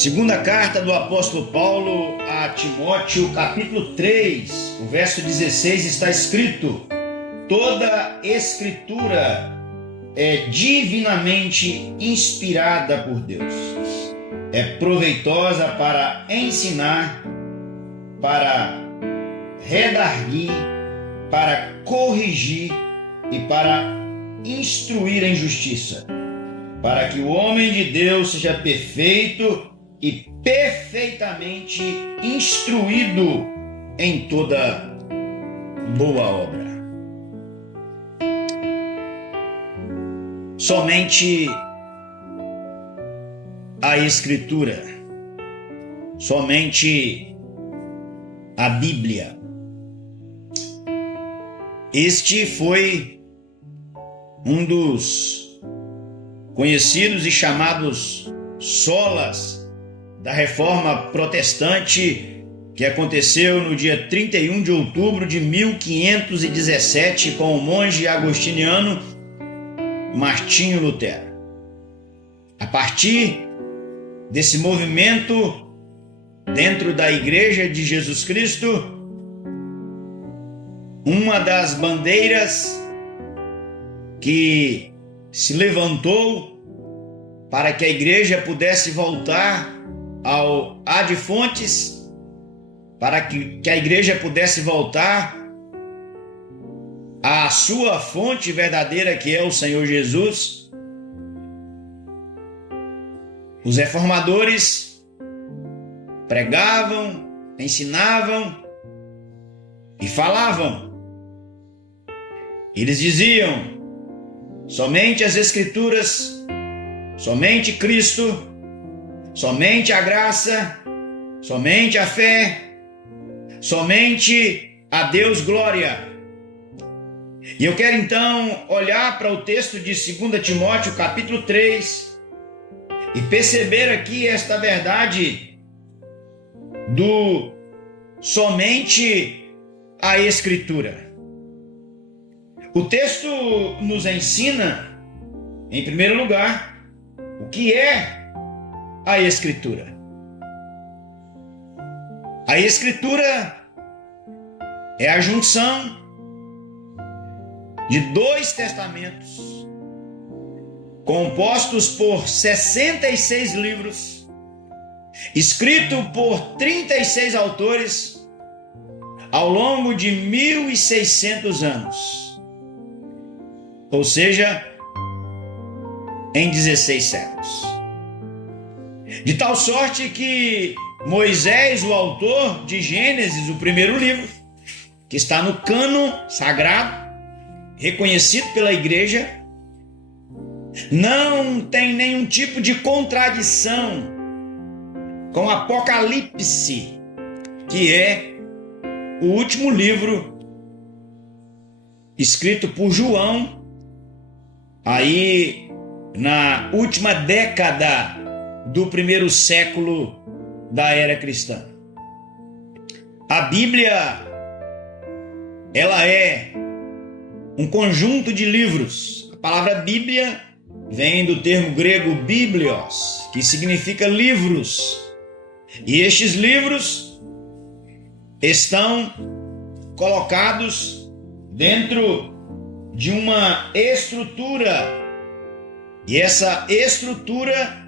Segunda carta do apóstolo Paulo a Timóteo, capítulo 3, o verso 16 está escrito: toda escritura é divinamente inspirada por Deus. É proveitosa para ensinar, para redarguir, para corrigir e para instruir em justiça, para que o homem de Deus seja perfeito e perfeitamente instruído em toda boa obra. Somente a Escritura, somente a Bíblia. Este foi um dos conhecidos e chamados solas da Reforma Protestante, que aconteceu no dia 31 de outubro de 1517 com o monge agostiniano Martinho Lutero. A partir desse movimento dentro da Igreja de Jesus Cristo, uma das bandeiras que se levantou para que a igreja pudesse voltar ao ad fontes, para que a igreja pudesse voltar à sua fonte verdadeira, que é o Senhor Jesus. Os reformadores pregavam, ensinavam e falavam. Eles diziam: somente as Escrituras, somente Cristo, somente a graça, somente a fé, somente a Deus glória. E eu quero então olhar para o texto de 2 Timóteo capítulo 3 e perceber aqui esta verdade do somente a Escritura. O texto nos ensina, em primeiro lugar, o que é a Escritura. A Escritura é a junção de dois testamentos, compostos por 66 livros, escrito por 36 autores, ao longo de 1.600 anos. Ou seja, em 16 séculos. De tal sorte que Moisés, o autor de Gênesis, o primeiro livro, que está no cânon sagrado, reconhecido pela igreja, não tem nenhum tipo de contradição com Apocalipse, que é o último livro escrito por João, aí na última década do primeiro século da era cristã. A Bíblia, ela é um conjunto de livros. A palavra Bíblia vem do termo grego biblios, que significa livros. E estes livros estão colocados dentro de uma estrutura, e essa estrutura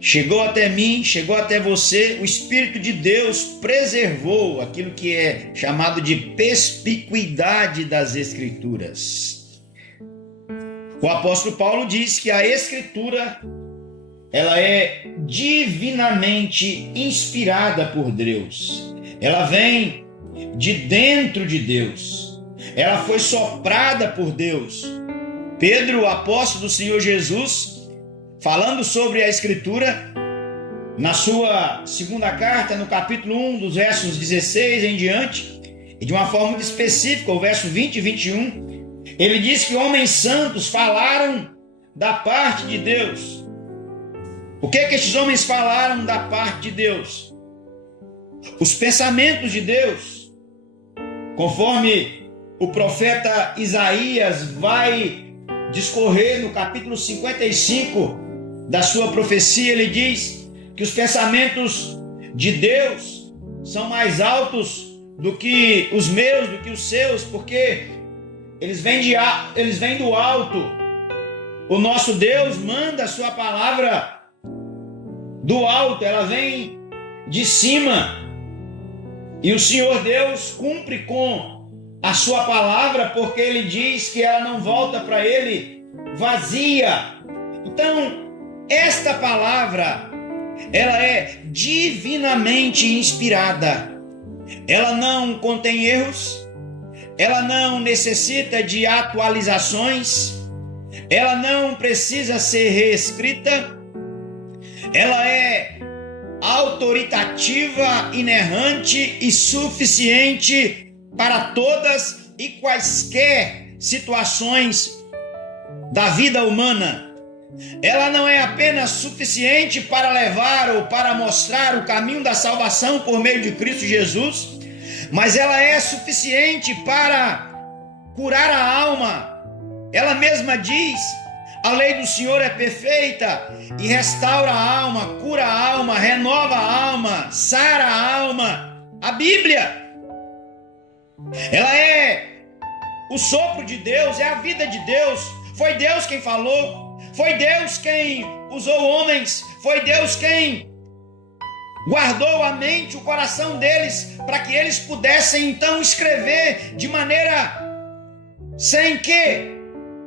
chegou até mim, chegou até você. O Espírito de Deus preservou aquilo que é chamado de perspicuidade das Escrituras. O apóstolo Paulo diz que a Escritura, ela é divinamente inspirada por Deus. Ela vem de dentro de Deus. Ela foi soprada por Deus. Pedro, o apóstolo do Senhor Jesus, falando sobre a Escritura, na sua segunda carta, no capítulo 1, dos versos 16 em diante, e de uma forma muito específica, o verso 20 e 21, ele diz que homens santos falaram da parte de Deus. O que estes homens falaram da parte de Deus? Os pensamentos de Deus, conforme o profeta Isaías vai discorrer no capítulo 55 da sua profecia. Ele diz: que os pensamentos de Deus são mais altos do que os meus, do que os seus, porque eles vêm do alto. O nosso Deus manda a sua palavra do alto, ela vem de cima. E o Senhor Deus cumpre com a sua palavra, porque Ele diz que ela não volta para Ele vazia. Então, esta palavra, ela é divinamente inspirada. Ela não contém erros, ela não necessita de atualizações, ela não precisa ser reescrita, ela é autoritativa, inerrante e suficiente para todas e quaisquer situações da vida humana. Ela não é apenas suficiente para levar ou para mostrar o caminho da salvação por meio de Cristo Jesus, mas ela é suficiente para curar a alma. Ela mesma diz: a lei do Senhor é perfeita e restaura a alma, cura a alma, renova a alma, sara a alma. A Bíblia, ela é o sopro de Deus, é a vida de Deus. Foi Deus quem falou. Foi Deus quem usou homens, foi Deus quem guardou a mente, o coração deles, para que eles pudessem então escrever de maneira sem que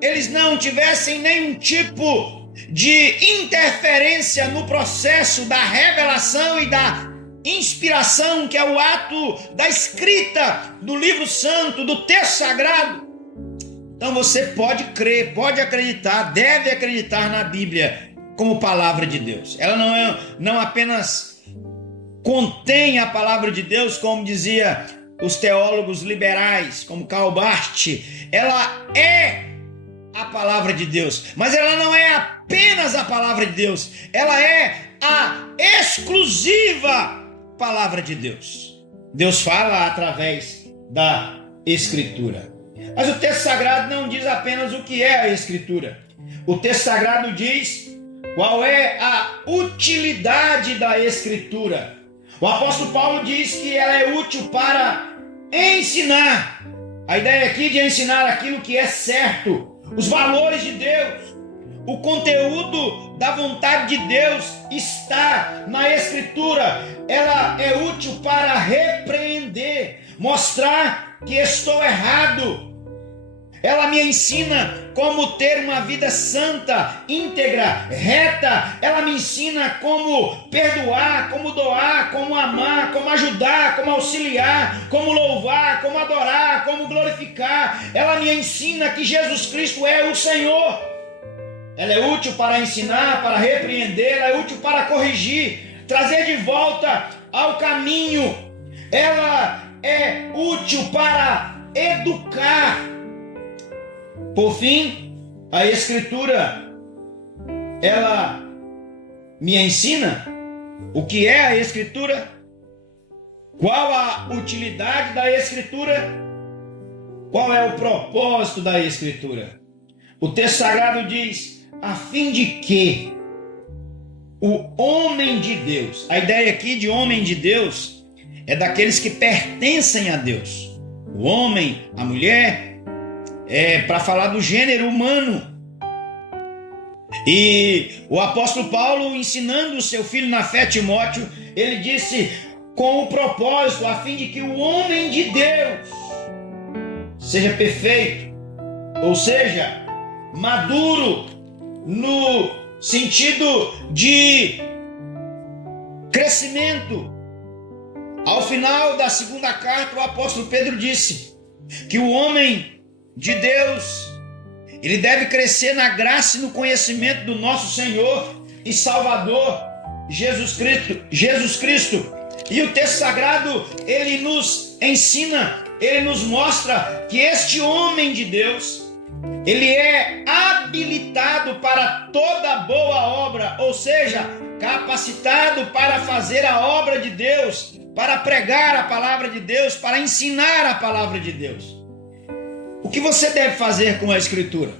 eles não tivessem nenhum tipo de interferência no processo da revelação e da inspiração, que é o ato da escrita do livro santo, do texto sagrado. Então você pode crer, pode acreditar, deve acreditar na Bíblia como palavra de Deus. Ela não apenas contém a palavra de Deus, como dizia os teólogos liberais, como Karl Barth. Ela é a palavra de Deus, mas ela não é apenas a palavra de Deus, ela é a exclusiva palavra de Deus. Deus fala através da Escritura. Mas o texto sagrado não diz apenas o que é a Escritura. O texto sagrado diz qual é a utilidade da Escritura. O apóstolo Paulo diz que ela é útil para ensinar. A ideia aqui de ensinar aquilo que é certo, os valores de Deus. O conteúdo da vontade de Deus está na Escritura. Ela é útil para repreender, mostrar que estou errado. Ela me ensina como ter uma vida santa, íntegra, reta. Ela me ensina como perdoar, como doar, como amar, como ajudar, como auxiliar, como louvar, como adorar, como glorificar. Ela me ensina que Jesus Cristo é o Senhor. Ela é útil para ensinar, para repreender, ela é útil para corrigir, trazer de volta ao caminho. Ela é útil para educar. Por fim, a Escritura, ela me ensina o que é a Escritura, qual a utilidade da Escritura, qual é o propósito da Escritura. O texto sagrado diz: a fim de que o homem de Deus, a ideia aqui de homem de Deus é daqueles que pertencem a Deus. O homem, a mulher, é para falar do gênero humano. E o apóstolo Paulo, ensinando o seu filho na fé, Timóteo, ele disse: com o propósito, a fim de que o homem de Deus seja perfeito, ou seja, maduro no sentido de crescimento. Ao final da segunda carta, o apóstolo Pedro disse que o homem de Deus, ele deve crescer na graça e no conhecimento do nosso Senhor e Salvador Jesus Cristo. E o texto sagrado, ele nos ensina, ele nos mostra que este homem de Deus, ele é habilitado para toda boa obra, ou seja, capacitado para fazer a obra de Deus, para pregar a palavra de Deus, para ensinar a palavra de Deus. O que você deve fazer com a Escritura?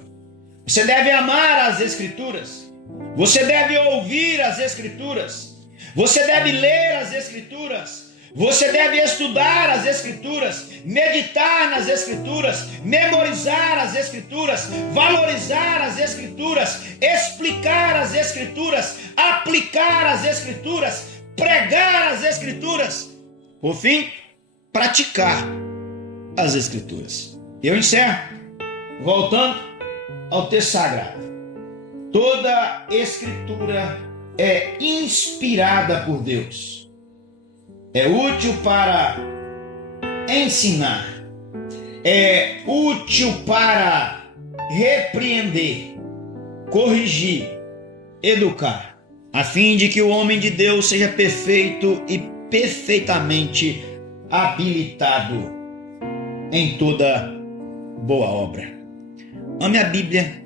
Você deve amar as Escrituras. Você deve ouvir as Escrituras. Você deve ler as Escrituras. Você deve estudar as Escrituras, meditar nas Escrituras, memorizar as Escrituras, valorizar as Escrituras, explicar as Escrituras, aplicar as Escrituras, pregar as Escrituras. Por fim, praticar as Escrituras. Eu encerro, voltando ao texto sagrado. Toda Escritura é inspirada por Deus. É útil para ensinar, é útil para repreender, corrigir, educar, a fim de que o homem de Deus seja perfeito e perfeitamente habilitado em toda boa obra. Ame a Bíblia,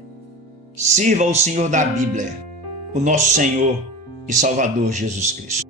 sirva ao Senhor da Bíblia, o nosso Senhor e Salvador Jesus Cristo.